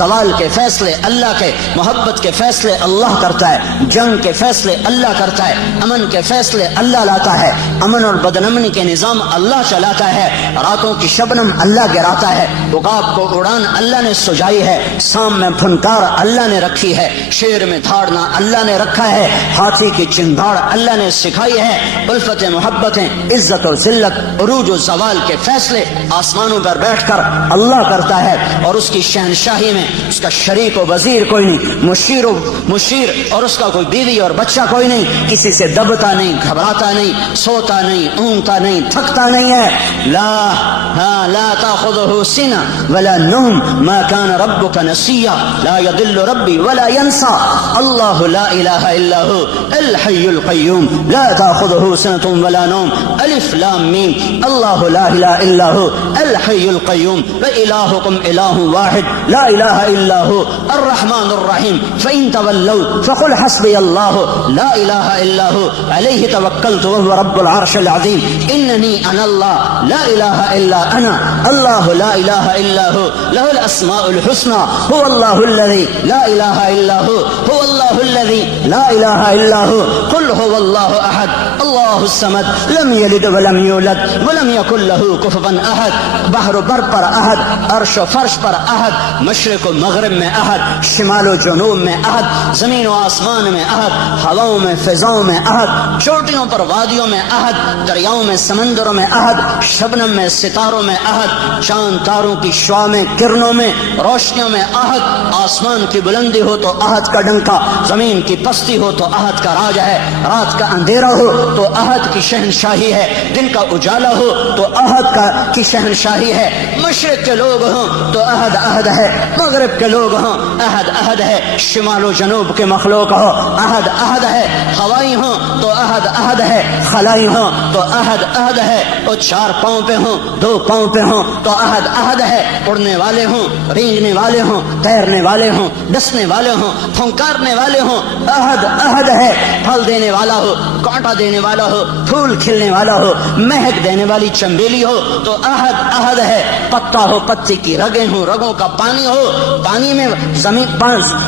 زوال کے فیصلے اللہ کے، محبت کے فیصلے اللہ کرتا ہے، جنگ کے فیصلے اللہ کرتا ہے، امن کے فیصلے اللہ لاتا ہے، امن اور بدامنی کے نظام اللہ چلاتا ہے، راتوں کی شبنم اللہ گراتا ہے، عقاب کو اڑان اللہ نے سجائی ہے، سام میں پھنکار اللہ نے رکھی ہے، شیر میں دھاڑنا اللہ نے رکھا ہے، ہاتھی کی چنگھاڑ اللہ نے سکھائی ہے، الفت محبتیں، عزت اور ذلت، عروج و زوال کے فیصلے آسمانوں پر بیٹھ کر اللہ کرتا ہے، اور اس کی شہنشاہی میں اس کا شریک و وزیر کوئی نہیں، مشیر اور اس کا کوئی بیوی اور بچہ کوئی نہیں، کسی سے دبتا نہیں، گھبراتا نہیں، سوتا نہیں، اونگتا نہیں، تھکتا نہیں ہے، لا تاخذہ سنہ ولا نوم ما كان ربك نسيا لا يضل ربي ولا ينسى الله لا اله الا هو الحي القيوم لا تاخذه سنة ولا نوم الف لام میم الله لا اله الا هو الحي القيوم وإلهكم إله واحد لا اله الا هو الرحمن الرحيم فإن تولوا فقل حسبي الله لا اله الا هو عليه توكلت وهو رب العرش العظيم انني انا الله لا اله الا انا الله لا اله الا هو له الاسماء الحسنى هو الله الذي لا اله الا هو الله الذي لا اله الا هو قل هو الله احد الله الصمد لم يلد ولم يولد ولم يكن له كفوا احد بحر و بر پر احد، عرش و فرش پر احد، مشرق و مغرب میں احد، شمال و جنوب میں احد، زمین و آسمان میں احد، ہواؤں میں فضاؤں میں احد، چوٹیوں پر وادیوں میں احد، دریاؤں میں سمندروں میں احد، شبنم میں ستاروں میں احد، چاند تاروں کی شعاع میں کرنوں میں روشنیوں میں احد، آسمان کی بلندی ہو تو احد کا ڈنکا، زمین کی پستی ہو تو احد کا راج ہے، رات کا اندھیرا ہو تو احد کی شہنشاہی ہے، دن کا اجالا ہو تو احد کی شہنشاہی ہے، مشرق کے لوگ ہوں تو احد احد ہے، مغرب کے لوگ ہوں احد احد ہے، شمال و جنوب کے مخلوق ہو احد احد ہے، ہوائی ہوں تو احد احد ہے، خلائی ہوں تو احد احد ہے، اور چار پاؤں پہ ہوں، دو پاؤں پہ ہوں تو احد احد ہے، اڑنے والے ہوں، رینگنے والے ہوں، تیرنے والے ہوں، ڈسنے والے ہوں، پھنکارنے والے ہوں، احد احد ہے، پھل دینے والا ہو، کانٹا دینے والا ہو، پھول کھلنے والا ہو، مہک دینے والی چنبیلی ہو تو احد احد ہے، پتا ہو، پتی کی رگیں ہوں، رگوں کا پانی ہو، پانی میں زمین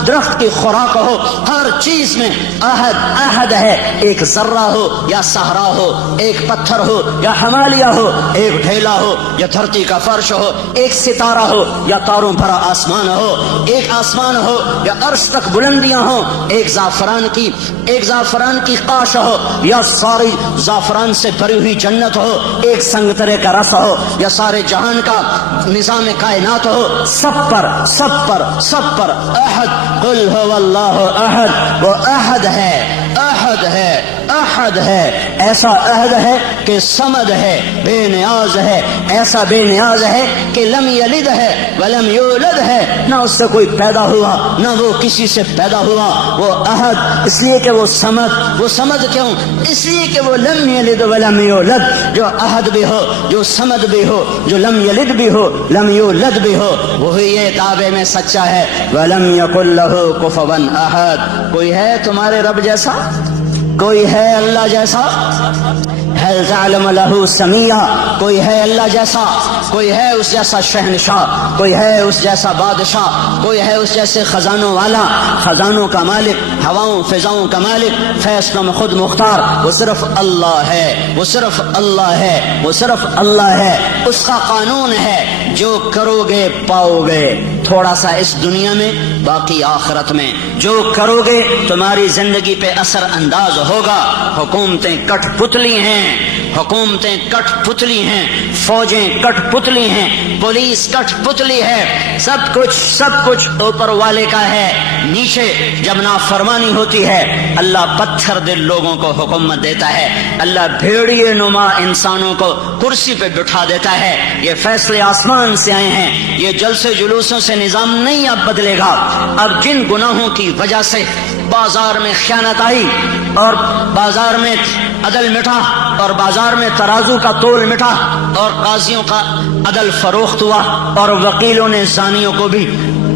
درخت کی خوراک ہو، ہر چیز میں احد احد ہے، ایک ذرہ ہو یا صحرا ہو، ایک پتھر ہو یا ہمالیہ ہو، ایک ڈھیلا ہو یا دھرتی کا فرش ہو، ایک ستارہ ہو یا تاروں بھرا آسمان ہو، ایک آسمان ہو یا عرش تک بلندیاں ہوں، ایک زعفران کی قاش ہو یا ساری زعفران سے بھری ہوئی جنت ہو، ایک سنگترے کا رس ہو یا سارے جہان کا نظام کائنات ہو، سب پر احد، قل هو اللہ احد، وہ احد ہے، ایسا احد ہے کہ صمد ہے، بے نیاز ہے، ایسا بے نیاز ہے کہ لم یلد ہے ولم یولد ہے، نہ اس سے کوئی پیدا ہوا نہ وہ کسی سے پیدا ہوا، وہ احد اس لیے کہ وہ صمد کیوں؟ اس لیے کہ وہ لم یلد ولم یولد، جو احد بھی ہو، جو صمد بھی ہو، جو لم یلد بھی ہو، لم یولد بھی ہو، وہی یہ دعوے میں سچا ہے، ولم یکن لہ کفوا احد، کوئی ہے تمہارے رب جیسا؟ کوئی ہے اللہ جیسا؟ هل تعلم له سمیہ، کوئی ہے اللہ جیسا؟ کوئی ہے اس جیسا شہنشاہ؟ کوئی ہے اس جیسا بادشاہ؟ کوئی ہے اس جیسے خزانوں والا، خزانوں کا مالک، ہواؤں فضاؤں کا مالک، فیصلوں میں خود مختار؟ وہ صرف اللہ ہے، وہ صرف اللہ ہے، وہ صرف اللہ ہے، اس کا قانون ہے، جو کرو گے پاؤ گے، تھوڑا سا اس دنیا میں باقی آخرت میں، جو کرو گے تمہاری زندگی پہ اثر انداز ہوگا۔ حکومتیں کٹ پتلی ہیں، حکومتیں کٹ پتلی ہیں، فوجیں کٹ پتلی ہیں، پولیس کٹ پتلی ہے، سب کچھ اوپر والے کا ہے، نیچے جب نافرمانی ہوتی ہے اللہ پتھر دل لوگوں کو حکومت دیتا ہے، اللہ بھیڑیے نما انسانوں کو کرسی پہ بٹھا دیتا ہے۔ یہ فیصلے آسمان سے آئے ہیں، یہ جلسے جلوسوں سے نظام نہیں اب بدلے گا۔ اب جن گناہوں کی وجہ سے بازار میں خیانت آئی اور بازار میں عدل مٹا اور بازار میں ترازو کا تول مٹا اور قاضیوں کا عدل فروخت ہوا اور وکیلوں نے زانیوں کو بھی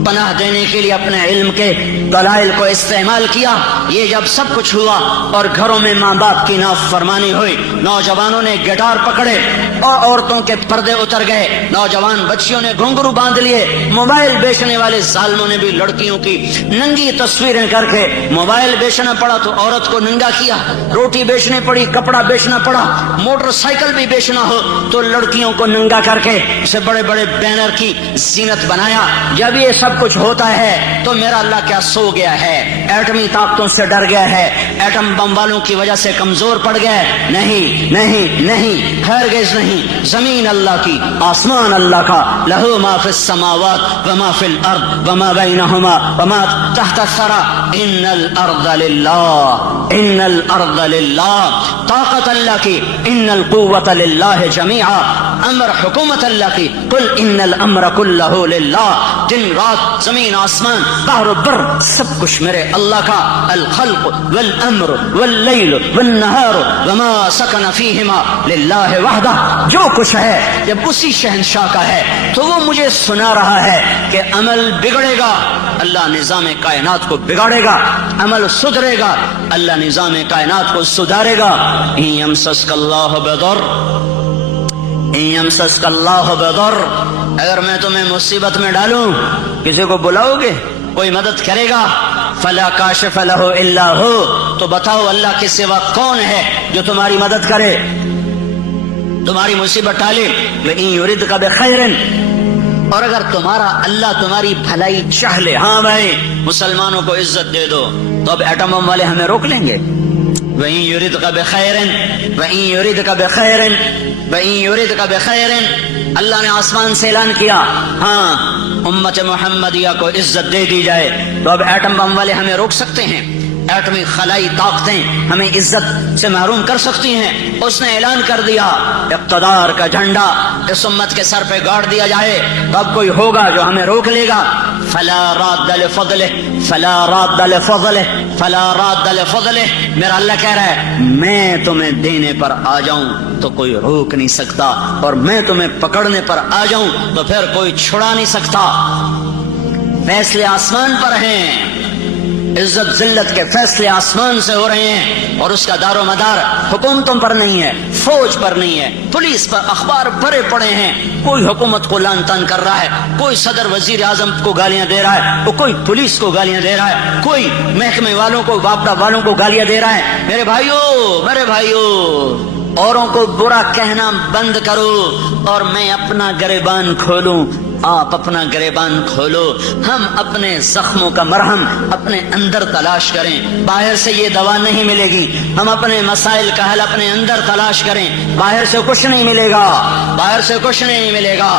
پناہ دینے کے لیے اپنے علم کے دلائل کو استعمال کیا. یہ جب سب کچھ ہوا اور گھروں میں ماں باپ کی نافرمانی ہوئی، نوجوانوں نے گٹار پکڑے اور عورتوں کے پردے اتر گئے، نوجوان بچیوں نے گھنگرو باندھ لیے، موبائل بیچنے والے ظالموں نے بھی لڑکیوں کی ننگی تصویریں کر کے، موبائل بیچنا پڑا تو عورت کو ننگا کیا، روٹی بیچنی پڑی، کپڑا بیچنا پڑا، موٹر سائیکل بھی بیچنا ہو تو لڑکیوں کو ننگا کر کے اسے بڑے بڑے بینر کی زینت بنایا. جب یہ سب کچھ ہوتا ہے تو میرا اللہ کیا سو گیا ہے؟ ایٹمی طاقتوں سے ڈر گیا ہے؟ ایٹم بم والوں کی وجہ سے کمزور پڑ گیا ہے؟ نہیں نہیں نہیں، ہرگز نہیں. زمین اللہ کی، آسمان اللہ کا، لہو ما فی السماوات وما فی الارض وما بینہما وما تحت الثری، ان الارض للہ، ان الارض للہ. طاقت اللہ کی، ان القوت للہ جمیعا. امر حکومت اللہ کی، قل ان الامر کلہ للہ. دن رات، زمین آسمان، بحر و بر، سب کچھ میرے اللہ کا. الخلق والامر واللیل والنہار وما سکن فیہما للہ وحدہ. جو کچھ ہے جب اسی شہنشاہ کا ہے تو وہ مجھے سنا رہا ہے کہ عمل بگڑے گا، اللہ نظام کائنات کو بگاڑے گا، عمل سدھرے گا، اللہ نظام کائنات کو سدھارے گا. ان یمسسک اللہ بضر، ان یمسسک اللہ بضر، اگر میں تمہیں مصیبت میں ڈالوں کسی کو بلاؤ گے، کوئی مدد کرے گا؟ فلا کاشف لہ الا ہو، تو بتاؤ اللہ کے سوا کون ہے جو تمہاری مدد کرے، تمہاری مصیبت ٹالے. وَإِن يُرِدْكَ بِخَيْرٍ، اور اگر تمہارا اللہ تمہاری بھلائی چاہ لے، ہاں بھائی مسلمانوں کو عزت دے دو، تو اب ایٹم بم والے ہمیں روک لیں گے. وَإِن يُرِدْكَ بِخَيْرٍ، وَإِن يُرِدْكَ بِخَيْرٍ، وَإِن يُرِدْكَ بِخَيْرٍ. اللہ نے آسمان سے اعلان کیا، ہاں امت محمدیہ کو عزت دے دی جائے، تو اب ایٹم بم والے ہمیں روک سکتے ہیں؟ ایٹمی خلائی طاقتیں ہمیں عزت سے محروم کر سکتی ہیں؟ اس نے اعلان کر دیا، اقتدار کا جھنڈا اس امت کے سر پہ گاڑ دیا جائے تو اب کوئی ہوگا جو ہمیں روک لے گا؟ فلا راد لفضلہ، فلا راد لفضلہ، فلا راد لفضلہ. میرا اللہ کہہ رہا ہے میں تمہیں دینے پر آ جاؤں تو کوئی روک نہیں سکتا، اور میں تمہیں پکڑنے پر آ جاؤں تو پھر کوئی چھڑا نہیں سکتا. فیصلے آسمان پر ہیں، عزت ذلت کے فیصلے آسمان سے ہو رہے ہیں، اور اس کا دار و مدار حکومتوں پر نہیں ہے، فوج پر نہیں ہے، پولیس پر. اخبار بھرے پڑے ہیں، کوئی حکومت کو لان تان کر رہا ہے، کوئی صدر وزیر اعظم کو گالیاں دے رہا ہے، اور کوئی پولیس کو گالیاں دے رہا ہے، کوئی محکمے والوں کو، واپڈا والوں کو گالیاں دے رہا ہے. میرے بھائیو، اوروں کو برا کہنا بند کرو اور میں اپنا گریبان کھولوں. آپ اپنا گریبان کھولو، ہم اپنے زخموں کا مرہم اپنے اندر تلاش کریں، باہر سے یہ دوا نہیں ملے گی. ہم اپنے مسائل کا حل اپنے اندر تلاش کریں، باہر سے کچھ نہیں ملے گا، باہر سے کچھ نہیں ملے گا.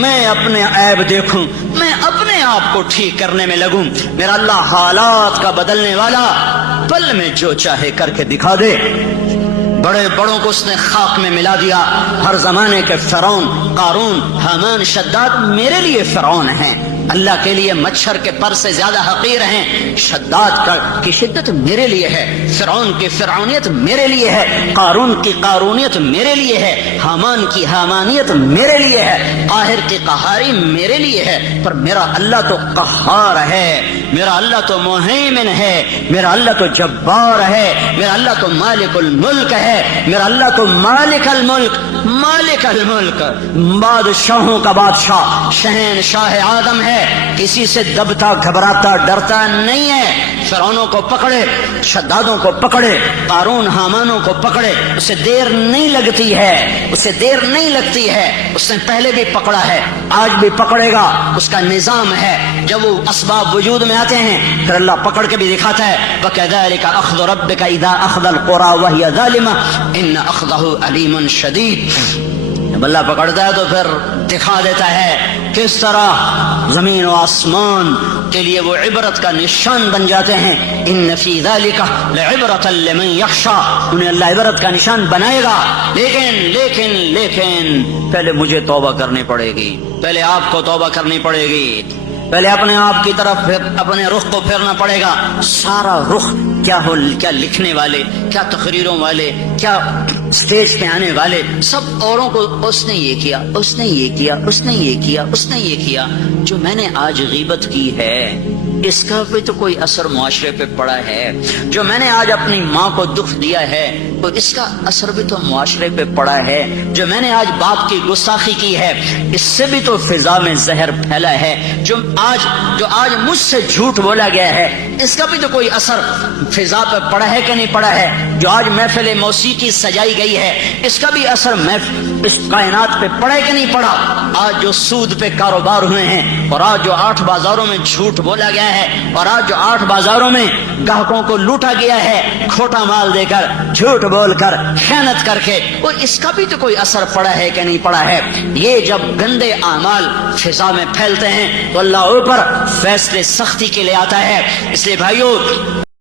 میں اپنے عیب دیکھوں، میں اپنے آپ کو ٹھیک کرنے میں لگوں. میرا اللہ حالات کا بدلنے والا، پل میں جو چاہے کر کے دکھا دے. بڑے بڑوں کو اس نے خاک میں ملا دیا. ہر زمانے کے فرعون، قارون، حامان، شداد میرے لیے فرعون ہیں، اللہ کے لیے مچھر کے پر سے زیادہ حقیر ہیں. شداد کی شدت میرے لیے ہے، فرعون کی فرعونیت میرے لیے ہے، قارون کی قارونیت میرے لیے ہے، حامان کی حامانیت میرے لیے ہے، قاہر کی قہاری میرے لیے ہے. پر میرا اللہ تو قہار ہے، میرا اللہ تو مہیمن ہے، میرا اللہ تو جبار ہے، میرا اللہ تو مالک الملک ہے، میرا اللہ تو مالک الملک، مالک الملک، بادشاہوں کا بادشاہ، شہنشاہ آدم ہے. کسی سے دبتا، گھبراتا، ڈرتا نہیں ہے. فرعونوں کو پکڑے، شدادوں کو پکڑے، قارون حامانوں کو پکڑے، اسے دیر نہیں لگتی ہے، اسے دیر نہیں لگتی ہے. اس نے پہلے بھی پکڑا ہے، آج بھی پکڑے گا. اس کا نظام ہے، جب وہ اسباب وجود میں آتے ہیں پھر اللہ پکڑ کے بھی دکھاتا ہے. وَكَذَلِكَ أَخْذُ رَبِّكَ إِذَا أَخْذَ الْقُرَى وَهِيَ ظَالِمَةٌ إِنَّ أَخْذَهُ أَلِيمٌ شَدِيدٌ. جب اللہ پکڑتا ہے تو پھر دکھا دیتا ہے کس طرح زمین و آسمان کے لیے وہ عبرت کا نشان بن جاتے ہیں. ان فی ذلک لعبرۃ لمن یخشی، انہیں اللہ عبرت کا نشان بنائے گا. لیکن پہلے مجھے توبہ کرنی پڑے گی، پہلے آپ کو توبہ کرنی پڑے گی، پہلے اپنے آپ کی طرف اپنے رخ کو پھیرنا پڑے گا. سارا رخ کیا لکھنے والے، کیا تقریروں والے، کیا اسٹیج پہ آنے والے سب اوروں کو اس نے یہ کیا، اس نے یہ کیا، اس نے یہ کیا، اس نے یہ کیا. جو میں نے آج غیبت کی ہے اس کا بھی تو کوئی اثر معاشرے پہ پڑا ہے. جو میں نے آج اپنی ماں کو دکھ دیا ہے تو اس کا اثر بھی تو معاشرے پہ پڑا ہے. جو میں نے آج باپ کی گستاخی کی ہے اس سے بھی تو فضا میں زہر پھیلا ہے. جو آج مجھ سے جھوٹ بولا گیا ہے اس کا بھی تو کوئی اثر فضا پہ پڑا ہے کہ نہیں پڑا ہے. جو آج محفل موسیقی سجائی گئی ہے اس کا بھی اثر اس کائنات پہ پڑا ہے کہ نہیں پڑا. آج جو سود پہ کاروبار ہوئے ہیں اور آج جو 8 بازاروں میں جھوٹ بولا گیا ہے اور آج جو 8 بازاروں میں گاہکوں کو لوٹا گیا ہے کھوٹا مال دے کر، جھوٹ بول کر، خیانت کر کے، وہ اس کا بھی تو کوئی اثر پڑا ہے کہ نہیں پڑا ہے. یہ جب گندے اعمال فضا میں پھیلتے ہیں تو اللہ اوپر فیصلے سختی کے لیے آتا ہے. اس لیے بھائیو